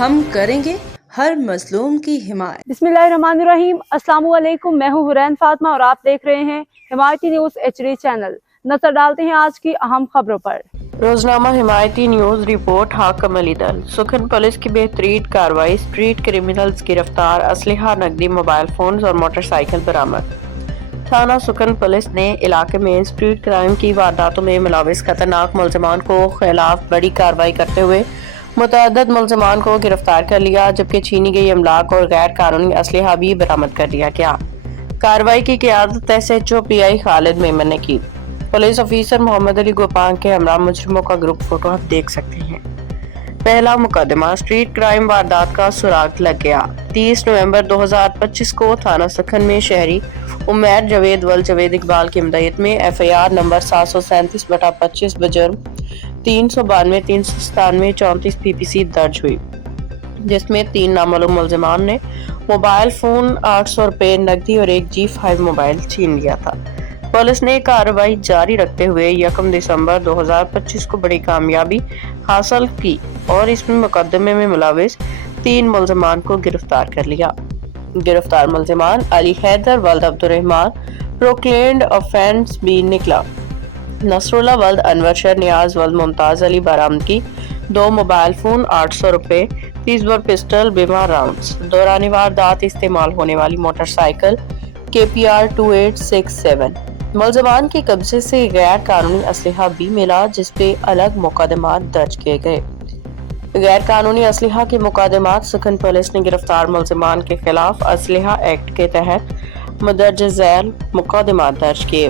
ہم کریں گے ہر مظلوم کی حمایت۔ بسم اللہ الرحمن الرحیم۔ السلام علیکم، میں ہوں حرین فاطمہ اور آپ دیکھ رہے ہیں حمایتی نیوز HD چینل۔ نظر ڈالتے ہیں آج کی اہم خبروں پر۔ روزنامہ حمایتی نیوز رپورٹ حاکم علی دل، سکھن پولیس کی بہترین کارروائی، اسٹریٹ کرمنلز گرفتار، اسلحہ، نقدی، موبائل فونز اور موٹر سائیکل برآمد۔ تھانہ سکھن پولیس نے علاقے میں اسٹریٹ کرائم کی وارداتوں میں ملوث خطرناک ملزمان کو خلاف بڑی کارروائی کرتے ہوئے متعدد ملزمان کو گرفتار کر لیا، جبکہ چھینی گئی املاک اور غیر قانونی اسلحہ بھی برآمد کر لیا گیا۔ کارروائی کی قیادت SHO PI خالد میمن نے کی۔ پولیس آفیسر محمد علی گوپان کے ہمراہ مجرموں کا گروپ فوٹو آپ دیکھ سکتے ہیں۔ پہلا مقدمہ، اسٹریٹ کرائم واردات کا سراغ لگ گیا۔ 30 نومبر 2025 کو تھانہ سکھن میں شہری عمیر جاوید ولد جاوید اقبال کی مدعیت میں FIR نمبر 737/25 بجرم 392 397 34 PPC درج ہوئی، جس میں 3 نامعلوم ملزمان نے موبائل فون، 800 روپے نقدی اور ایک G5 موبائل چھین لیا تھا۔ پولیس نے کارروائی جاری رکھتے ہوئے 1 دسمبر 2025 کو بڑی کامیابی حاصل کی اور اس مقدمے میں ملوث 3 ملزمان کو گرفتار کر لیا۔ گرفتار ملزمان علی حیدر ولد عبدالرحمان پروکلیمڈ آفینس بھی نکلا۔ نصر اللہ ولد انور شیر نیاز ولد ممتاز علی برآمدگی 2 موبائل فون، 800 روپے، 30 بور پسٹل، بیمار راؤنڈز۔ دوران واردات استعمال ہونے والی موٹر سائیکل KPR 2867۔ ملزمان کے قبضے سے غیر قانونی اسلحہ بھی ملا، جس پہ الگ مقدمات درج کیے گئے۔ غیر قانونی اسلحہ کے مقدمات، سکھن پولیس نے گرفتار ملزمان کے خلاف اسلحہ ایکٹ کے تحت مندرجہ ذیل مقدمات درج کیے۔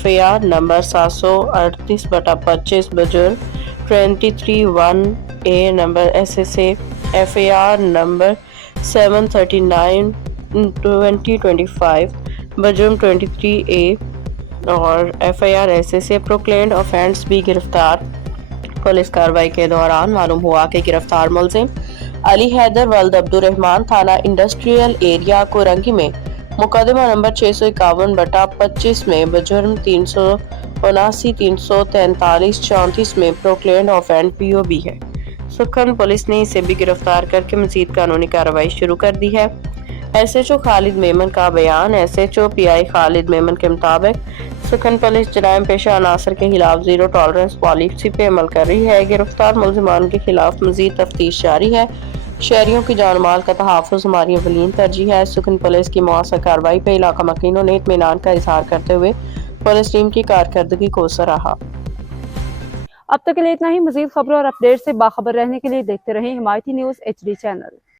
FIR number 738/25 بجرم 23(1)A number SSA، FIR number 739/2025 بجرم 23A اور FIR SSA پروکلیمڈ آفینس بھی گرفتار۔ پولیس کارروائی کے دوران معلوم ہوا کہ گرفتار ملزم علی حیدر ولد عبدالرحمان تھانہ انڈسٹریل ایریا کورنگی میں مقدمہ نمبر 651/25 میں بجرم 379/343 میں پروکلیمڈ آفینس POB ہے۔ سکھن پولیس نے اسے بھی گرفتار کر کے مزید قانونی کارروائی شروع کر دی ہے۔ SHO خالد میمن کا بیان، SHO PI خالد میمن کے مطابق سکھن پولیس جرائم پیشہ عناصر کے خلاف زیرو ٹالرنس پالیسی پہ عمل کر رہی ہے۔ گرفتار ملزمان کے خلاف مزید تفتیش جاری ہے۔ شہریوں کی جان و مال کا تحفظ ہماری اولین ترجیح ہے۔ سکھن پولیس کی مؤثر کارروائی پہ علاقہ مکینوں نے اطمینان کا اظہار کرتے ہوئے پولیس ٹیم کی کارکردگی کو سراہا۔ اب تک کے لیے اتنا ہی۔ مزید خبروں اور اپڈیٹ سے باخبر رہنے کے لیے دیکھتے رہیں حمایتی نیوز HD چینل۔